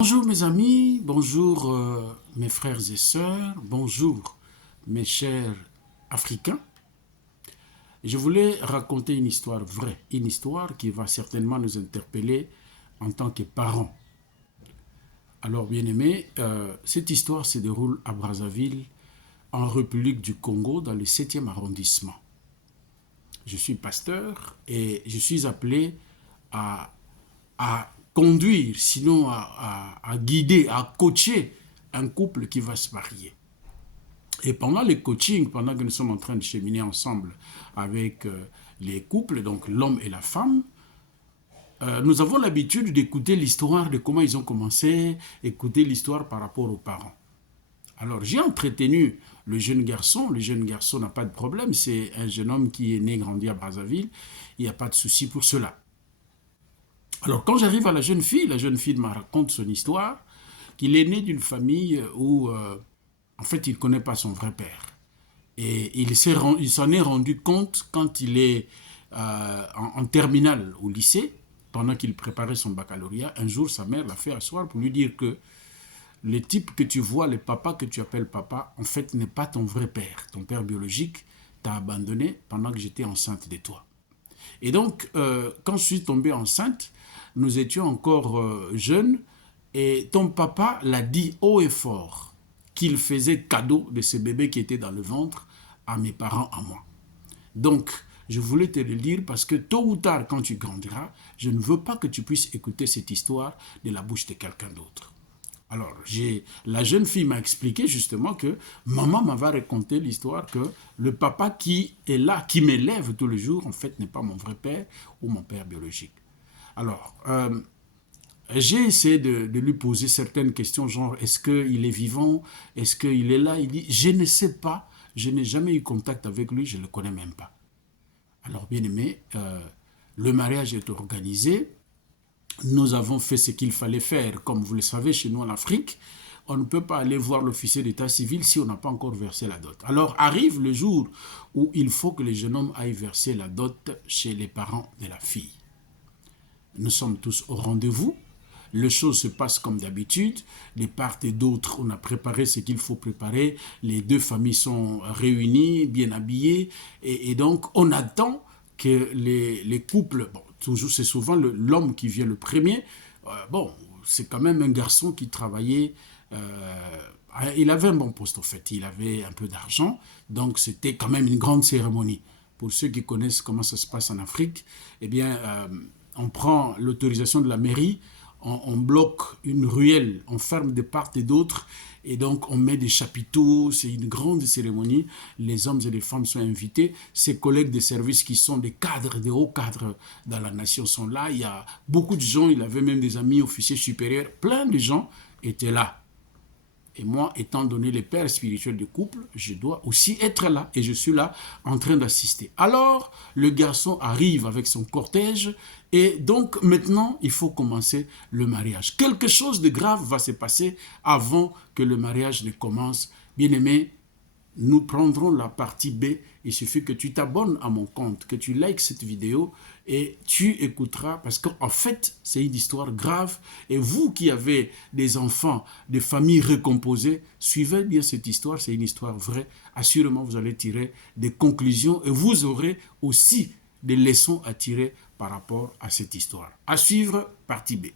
Bonjour mes amis, bonjour mes frères et sœurs, bonjour mes chers Africains. Je voulais raconter une histoire vraie, une histoire qui va certainement nous interpeller en tant que parents. Alors bien aimés, cette histoire se déroule à Brazzaville, en République du Congo, dans le 7e arrondissement. Je suis pasteur et je suis appelé à, à conduire, sinon à guider, à coacher un couple qui va se marier. Et pendant le coaching, pendant que nous sommes en train de cheminer ensemble avec les couples, donc l'homme et la femme, nous avons l'habitude d'écouter l'histoire de comment ils ont commencé, écouter l'histoire par rapport aux parents. Alors j'ai entretenu le jeune garçon n'a pas de problème, c'est un jeune homme qui est né, grandi à Brazzaville, il n'y a pas de souci pour cela. Alors quand j'arrive à la jeune fille me raconte son histoire, qu'il est né d'une famille où en fait il ne connaît pas son vrai père. Et il s'en est rendu compte quand il est en terminale au lycée, pendant qu'il préparait son baccalauréat. Un jour, sa mère l'a fait asseoir pour lui dire que le type que tu vois, le papa que tu appelles papa, en fait n'est pas ton vrai père. Ton père biologique t'a abandonné pendant que j'étais enceinte de toi. Et donc, quand je suis tombée enceinte, nous étions encore jeunes et ton papa l'a dit haut et fort qu'il faisait cadeau de ce bébé qui était dans le ventre à mes parents, à moi. Donc, je voulais te le dire parce que tôt ou tard, quand tu grandiras, je ne veux pas que tu puisses écouter cette histoire de la bouche de quelqu'un d'autre. Alors, la jeune fille m'a expliqué justement que maman m'avait raconté l'histoire que le papa qui est là, qui m'élève tous les jours, en fait, n'est pas mon vrai père ou mon père biologique. Alors, j'ai essayé de lui poser certaines questions, genre, est-ce qu'il est vivant? Est-ce qu'il est là? Il dit, je ne sais pas, je n'ai jamais eu contact avec lui, je ne le connais même pas. Alors, bien aimé, le mariage est organisé. Nous avons fait ce qu'il fallait faire. Comme vous le savez, chez nous en Afrique, on ne peut pas aller voir l'officier d'état civil si on n'a pas encore versé la dot. Alors arrive le jour où il faut que le jeune homme aille verser la dot chez les parents de la fille. Nous sommes tous au rendez-vous. Les choses se passent comme d'habitude. De part et d'autre, on a préparé ce qu'il faut préparer. Les deux familles sont réunies, bien habillées. Et donc, on attend que les couples... Bon, toujours, c'est souvent l'homme qui vient le premier. Bon, c'est quand même un garçon qui travaillait... il avait un bon poste, en fait. Il avait un peu d'argent. Donc, c'était quand même une grande cérémonie. Pour ceux qui connaissent comment ça se passe en Afrique, eh bien, on prend l'autorisation de la mairie, on bloque une ruelle, on ferme de part et d'autre, et donc on met des chapiteaux, c'est une grande cérémonie, les hommes et les femmes sont invités, ses collègues de service qui sont des cadres, des hauts cadres dans la nation sont là, il y a beaucoup de gens, il avait même des amis officiers supérieurs, plein de gens étaient là. Et moi, étant donné les pères spirituels du couple, je dois aussi être là. Et je suis là en train d'assister. Alors, le garçon arrive avec son cortège. Et donc, maintenant, il faut commencer le mariage. Quelque chose de grave va se passer avant que le mariage ne commence. Bien-aimé, nous prendrons la partie B. Il suffit que tu t'abonnes à mon compte, que tu likes cette vidéo et tu écouteras parce qu'en fait, c'est une histoire grave. Et vous qui avez des enfants, des familles recomposées, suivez bien cette histoire, c'est une histoire vraie. Assurément, vous allez tirer des conclusions et vous aurez aussi des leçons à tirer par rapport à cette histoire. À suivre, partie B.